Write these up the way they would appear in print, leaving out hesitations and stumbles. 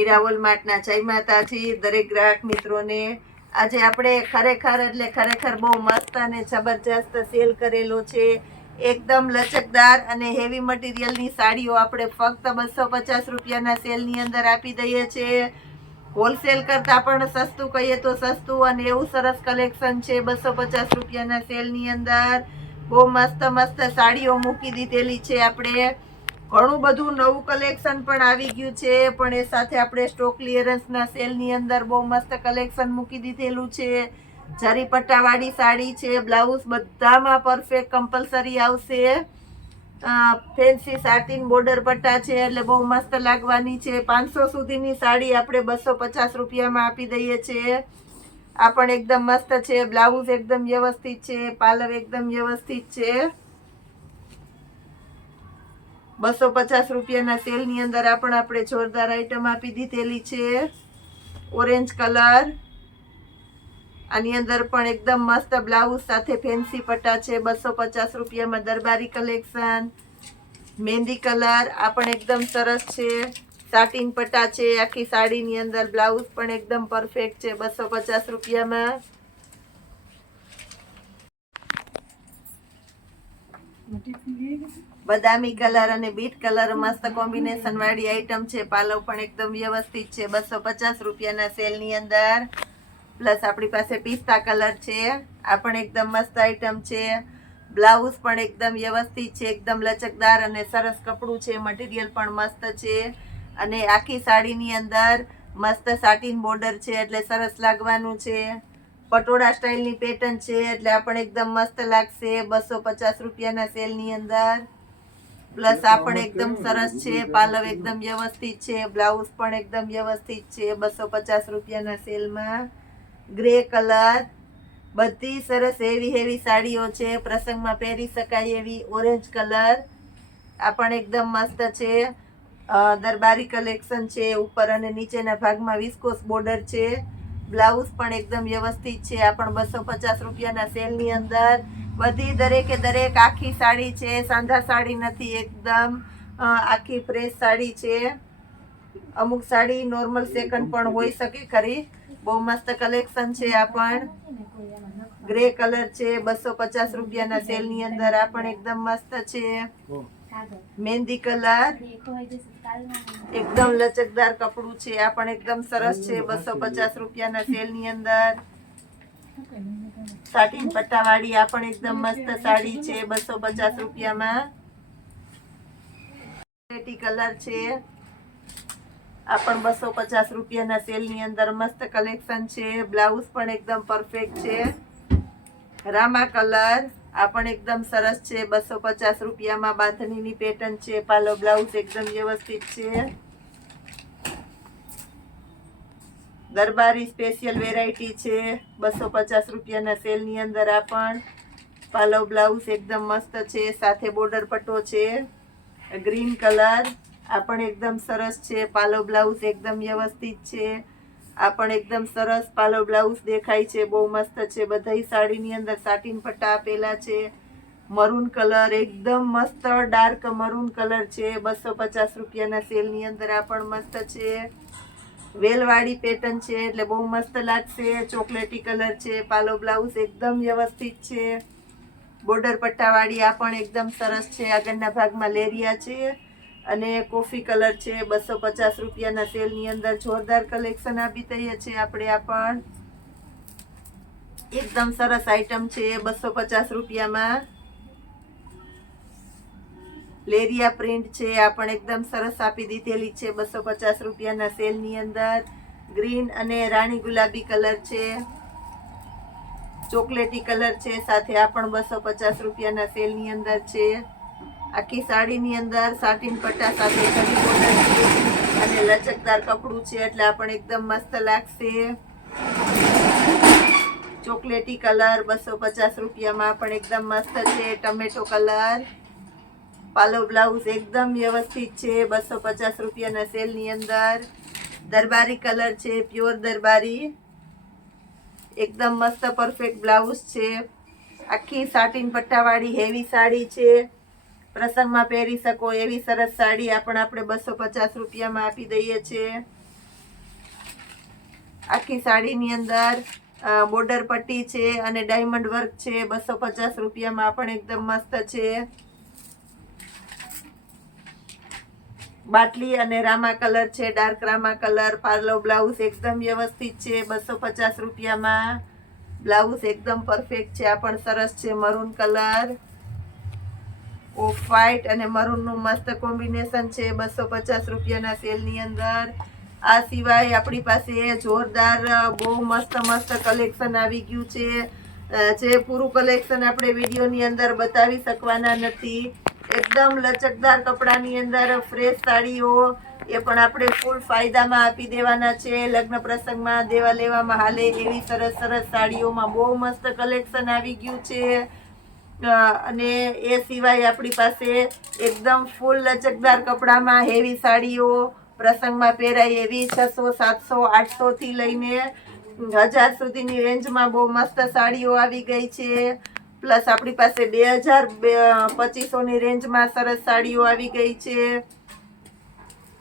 મીરાવોલ માર્ટના જય માતાજી દરેક ગ્રાહક મિત્રોને। આજે આપણે ખરેખર બહુ મસ્ત અને જબરજસ્ત સેલ કરેલો છે। એકદમ લચકદાર અને હેવી મટીરિયલની સાડીઓ આપણે ફક્ત 250 રૂપિયાના સેલની અંદર આપી દઈએ છીએ। હોલસેલ કરતાં પણ સસ્તું કહીએ તો સસ્તું અને એવું સરસ કલેક્શન છે 250 રૂપિયાના સેલની અંદર। બહુ મસ્ત સાડીઓ મૂકી દીધેલી છે આપણે। ઘણું બધું નવું કલેક્શન પણ આવી ગયું છે, પણ એ સાથે આપણે સ્ટોક ક્લિયરન્સના સેલની અંદર બહુ મસ્ત કલેક્શન મૂકી દીધેલું છે। જરી પટ્ટાવાળી સાડી છે, બ્લાઉઝ બધામાં પરફેક્ટ કમ્પલસરી આવશે। ફેન્સી સાટીન બોર્ડર પટ્ટા છે એટલે બહુ મસ્ત લાગવાની છે। 500 સુધીની સાડી આપણે 250 રૂપિયામાં આપી દઈએ છીએ। આ પણ એકદમ મસ્ત છે, બ્લાઉઝ એકદમ વ્યવસ્થિત છે, પાલવ એકદમ વ્યવસ્થિત છે। 250 રૂપિયાના સેલની અંદર આપણે જોરદાર આઈટમ આપી દીધેલી છે। ઓરેન્જ કલર, આની અંદર પણ એકદમ મસ્ત બ્લાઉઝ સાથે ફેન્સી પટ્ટા છે 250 રૂપિયામાં। દરબારી કલેક્શન, મહેંદી કલર, આ પણ એકદમ સરસ છે। સાટીન પટ્ટા છે આખી સાડીની અંદર, બ્લાઉઝ પણ એકદમ પરફેક્ટ છે 250 રૂપિયામાં। બદામી કલર અને બીટ કલર મસ્ત કોમ્બિનેશન વાળી આઈટમ છે। પાલવ પણ એકદમ વ્યવસ્થિત છે 250 રૂપિયાના સેલની અંદર। પ્લસ આપણી પાસે પિસ્તા કલર છે, આ પણ એકદમ મસ્ત આઈટમ છે। બ્લાઉઝ પણ એકદમ વ્યવસ્થિત છે, એકદમ લચકદાર અને સરસ કપડું છે, મટીરિયલ પણ મસ્ત છે અને આખી સાડીની અંદર મસ્ત સાટીન બોર્ડર છે એટલે સરસ લાગવાનું છે। પટોળા સ્ટાઇલની પેટર્ન છે એટલે આ પણ એકદમ મસ્ત લાગશે 250 રૂપિયાના સેલની અંદર। પ્લસ આ પણ એકદમ સરસ છે, પાલવ એકદમ વ્યવસ્થિત છે, બ્લાઉઝ પણ એકદમ વ્યવસ્થિત છે 250 રૂપિયાના સેલમાં। ગ્રે કલર, બધી સરસ હેવી સાડીઓ છે, પ્રસંગમાં પહેરી શકાય એવી। ઓરેન્જ કલર, આ પણ એકદમ મસ્ત છે। દરબારી કલેક્શન છે, ઉપર અને નીચેના ભાગમાં વિસ્કોસ બોર્ડર છે, બ્લાઉઝ પણ એકદમ વ્યવસ્થિત છે। આ પણ 250 રૂપિયાના સેલની અંદર। બધી દરેકે દરેક આખી સાડી છે, સાંધા સાડી નથી, એકદમ આખી ફ્રેશ સાડી છે। અમુક સાડી નોર્મલ સેકન્ડ પણ હોઈ શકે ખરી। બહુ મસ્ત કલેક્શન છે। આ પણ ગ્રે કલર છે 250 રૂપિયાના સેલની અંદર, આ પણ એકદમ મસ્ત છે। મહેંદી કલર, એકદમ લચકદાર કપડું છે, આ પણ એકદમ સરસ છે 250 રૂપિયાના સેલની અંદર। સાટીન પટ્ટાવાળી આ પણ એકદમ મસ્ત સાડી છે 250 રૂપિયામાં। કલર છે, આ પણ 250 રૂપિયાના સેલની અંદર મસ્ત કલેક્શન છે। બ્લાઉઝ પણ એકદમ પરફેક્ટ છે। રામા કલર, આ પણ એકદમ સરસ છે 250 રૂપિયામાં। બાંધણીની પેટર્ન છે, પાલો બ્લાઉઝ એકદમ વ્યવસ્થિત છે। દરબારી સ્પેશિયલ વેરાયટી છે 250 રૂપિયાના સેલની અંદર। આ પણ પાલવ બ્લાઉઝ એકદમ મસ્ત છે, સાથે બોર્ડર પટ્ટો છે। ગ્રીન કલર, આ પણ એકદમ સરસ છે, પાલવ બ્લાઉઝ એકદમ વ્યવસ્થિત છે। આ પણ એકદમ સરસ પાલવ બ્લાઉઝ દેખાય છે, બહુ મસ્ત છે। બધાઈ સાડીની અંદર સાટીન પટ્ટા આપેલા છે। મરૂન કલર, એકદમ મસ્ત ડાર્ક મરૂન કલર છે 250 રૂપિયાના સેલની અંદર। આ પણ મસ્ત છે, વેલવાળી પેટર્ન છે એટલે બહુ મસ્ત લાગશે। ચોકલેટી કલર છે, પાલો બ્લાઉઝ એકદમ વ્યવસ્થિત છે। બોર્ડર પટ્ટાવાળી આ પણ એકદમ સરસ છે, આગળના ભાગમાં લેરિયા છે અને કોફી કલર છે 250 રૂપિયાના સેલની અંદર। જોરદાર કલેક્શન આપી દઈએ છીએ આપણે। આ પણ એકદમ સરસ આઈટમ છે 250 રૂપિયામાં। લેરિયા પ્રિન્ટ છે, આ પણ એકદમ સરસ આપી દીધેલી છે 250 રૂપિયાના સેલની અંદર। ગ્રીન અને રાણી ગુલાબી કલર છે, ચોકલેટી કલર છે, સાથે આ પણ 250 રૂપિયાના સેલની અંદર છે। આખી સાડીની અંદર સાટીન પટ્ટા સાથે જરી બોર્ડર છે અને લચકદાર કપડું છે એટલે આ પણ એકદમ મસ્ત લાગશે। ચોકલેટી કલર 250 રૂપિયામાં પણ એકદમ મસ્ત છે। ટમેટો કલર, પાલવ બ્લાઉઝ એકદમ વ્યવસ્થિત છે 250 રૂપિયાના સેલની અંદર। દરબારી કલર છે, પ્યોર દરબારી, એકદમ મસ્ત પરફેક્ટ બ્લાઉઝ છે। આખી સાટીન પટ્ટાવાળી હેવી સાડી છે, પ્રસંગમાં પહેરી શકો એવી સરસ સાડી આ પણ આપણે 250 રૂપિયામાં આપી દઈએ છીએ। આખી સાડીની અંદર બોર્ડર પટ્ટી છે અને ડાયમંડ વર્ક છે. 250 રૂપિયામાં પણ એકદમ મસ્ત છે. બાટલી અને રામા કલર છે, ડાર્ક રામા કલર. પાર્લો બ્લાઉઝ એકદમ વ્યવસ્થિત છે 250 રૂપિયામાં. બ્લાઉઝ એકદમ પરફેક્ટ છે. આ પણ સરસ છે, મરૂન કલર, ઓફ વ્હાઈટ અને મરૂનનું મસ્ત કોમ્બિનેશન છે 250 રૂપિયાના સેલની અંદર. આ સિવાય આપણી પાસે જોરદાર બહુ મસ્ત મસ્ત કલેક્શન આવી ગયું છે. જે પૂરું કલેક્શન આપણે વિડીયોની અંદર બતાવી શકવાના નથી. એકદમ લચકદાર કપડાની અંદર ફ્રેશ સાડીઓ, એ પણ આપણે ફૂલ ફાયદામાં આપી દેવાના છે. લગ્ન પ્રસંગમાં દેવા લેવામાં હાલે એવી સરસ સરસ સાડીઓમાં બહુ મસ્ત કલેક્શન આવી ગયું છે. અને એ સિવાય આપણી પાસે એકદમ ફૂલ લચકદાર કપડામાં હેવી સાડીઓ, પ્રસંગમાં પહેરાય એવી 600, 700, 800 થી લઈને 1000 સુધીની રેન્જમાં બહુ મસ્ત સાડીઓ આવી ગઈ છે. પ્લસ આપણી પાસે 2000, 2500ની રેન્જમાં સરસ સાડીઓ આવી ગઈ છે.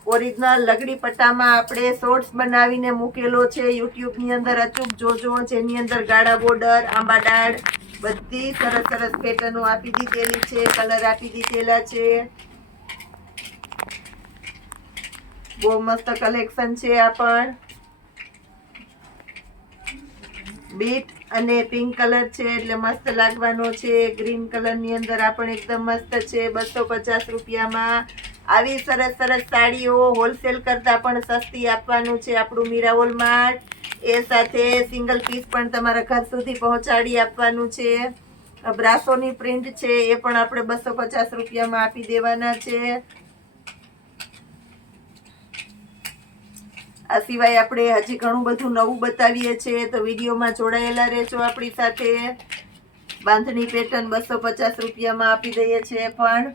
ઓરિજિનલ લગડી પટ્ટામાં આપણે શોર્ટ્સ બનાવીને મૂકેલો છે યુટ્યુબની અંદર, અચૂક જોજો. જેની અંદર ગાળા બોર્ડર, આંબા ડાળ, બધી સરસ સરસ પેટર્નો આપી દીધેલી છે, કલર આપી દીધેલા છે. બહુ મસ્ત કલેક્શન છે. આ પણ બીટ અને પિંક કલર છે એટલે મસ્ત લાગવાનો છે. ગ્રીન કલરની અંદર આ પણ એકદમ મસ્ત છે 250 રૂપિયામાં. આવી સરસ સરસ સાડીઓ હોલસેલ કરતાં પણ સસ્તી આપવાનું છે આપણું મીરા વોલમાર્ટ. એ સાથે સિંગલ પીસ પણ તમારા ઘર સુધી પહોંચાડી આપવાનું છે. બ્રાસોની પ્રિન્ટ છે એ પણ આપણે 250 રૂપિયામાં આપી દેવાના છે. આ સિવાય આપણે હજી ઘણું બધું નવું બતાવીએ છીએ, તો વિડીયોમાં જોડાયેલા રહેજો આપણી સાથે. બાંધણી પેટર્ન 250 રૂપિયામાં આપી દઈએ છીએ. પણ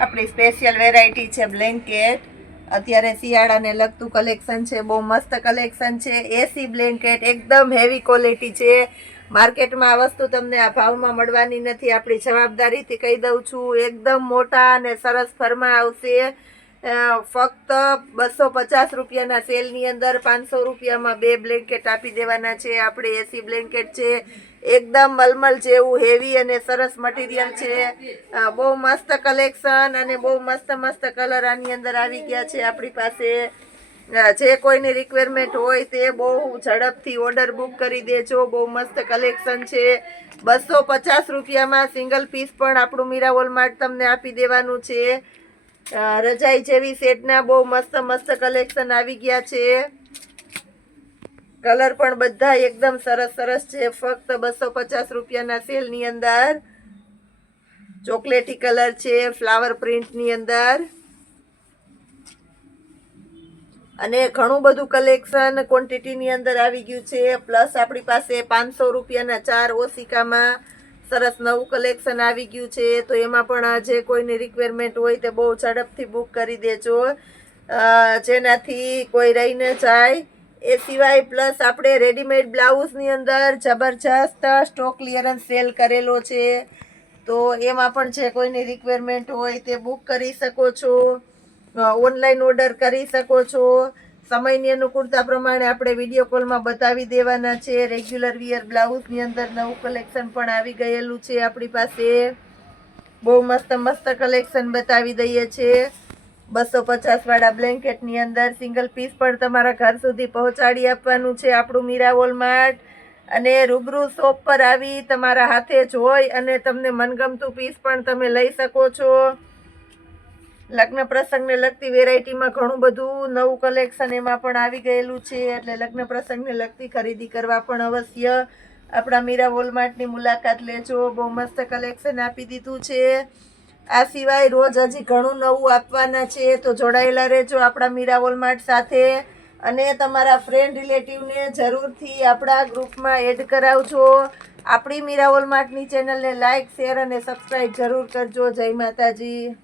આપણી સ્પેશિયલ વેરાયટી છે બ્લેન્કેટ. અત્યારે શિયાળાને લગતું કલેક્શન છે, બહુ મસ્ત કલેક્શન છે. એસી બ્લેન્કેટ એકદમ હેવી ક્વોલિટી છે. માર્કેટમાં આ વસ્તુ તમને આ ભાવમાં મળવાની નથી. આપણી જવાબદારીથી કહી દઉં છું, એકદમ મોટા અને સરસ ફરમાં આવશે. ફક્ત 250 રૂપિયાના સેલની અંદર 500 રૂપિયામાં 2 બ્લેન્કેટ આપી દેવાના છે. આપણે એસી બ્લેન્કેટ છે, એકદમ મલમલ જેવું હેવી અને સરસ મટીરિયલ છે. બહુ મસ્ત કલેક્શન અને બહુ મસ્ત મસ્ત કલર આની અંદર આવી ગયા છે આપણી પાસે. જે કોઈની રિક્વાયરમેન્ટ હોય તે બહુ ઝડપથી ઓર્ડર બુક કરી દેજો. બહુ મસ્ત કલેક્શન છે. 250 રૂપિયામાં સિંગલ પીસ પણ આપણું મીરા વોલમાર્ટ તમને આપી દેવાનું છે. રજાઈ જેવી સેટના બહુ મસ્ત મસ્ત કલેક્શન આવી ગયા છે. કલર પણ બધા એકદમ સરસ સરસ છે. ફક્ત 250 રૂપિયાના સેલની અંદર. ચોકલેટી કલર છે ફ્લાવર પ્રિન્ટની અંદર. અને ઘણું બધું કલેક્શન ક્વોન્ટિટીની અંદર આવી ગયું છે. પ્લસ આપણી પાસે 500 રૂપિયાના 4 ઓશિકામાં સરસ નવું કલેક્શન આવી ગયું છે. તો એમાં પણ જે કોઈની રિક્વાયરમેન્ટ હોય તે બહુ ઝડપથી બુક કરી દેજો, જેનાથી કોઈ રહી ન જાય. એ સિવાય પ્લસ આપણે રેડીમેડ બ્લાઉઝની અંદર જબરજસ્ત સ્ટોક ક્લિયરન્સ સેલ કરેલો છે. તો એમાં પણ જે કોઈની રિક્વાયરમેન્ટ હોય તે બુક કરી શકો છો, ઓનલાઈન ઓર્ડર કરી શકો છો. સમયની અનુકૂળતા પ્રમાણે આપણે વિડીયો કોલમાં બતાવી દેવાના છે. રેગ્યુલર વિયર બ્લાઉઝની અંદર નવું કલેક્શન પણ આવી ગયેલું છે આપણી પાસે. બહુ મસ્ત મસ્ત કલેક્શન બતાવી દઈએ છીએ. 250 વાળા બ્લેન્કેટની અંદર સિંગલ પીસ પણ તમારા ઘર સુધી પહોંચાડી આપવાનું છે આપણું મીરા વોલમાર્ટ. અને રૂબરૂ શોપ પર આવી તમારા હાથે જોઈ અને તમને મનગમતું પીસ પણ તમે લઈ શકો છો. લગ્ન પ્રસંગને લગતી વેરાયટીમાં ઘણું બધું નવું કલેક્શન એમાં પણ આવી ગયેલું છે. એટલે લગ્ન પ્રસંગને લગતી ખરીદી કરવા પણ અવશ્ય આપણા મીરા વોલમાર્ટની મુલાકાત લેજો. બહુ મસ્ત કલેક્શન આપી દીધું છે. આ સિવાય રોજ હજી ઘણું નવું આપવાના છે, તો જોડાયેલા રહેજો આપણા મીરા વોલમાર્ટ સાથે. અને તમારા ફ્રેન્ડ રિલેટિવને જરૂરથી આપણા ગ્રુપમાં એડ કરાવજો. આપણી મીરા વોલમાર્ટની ચેનલને લાઇક, શેર અને સબસ્ક્રાઈબ જરૂર કરજો. જય માતાજી.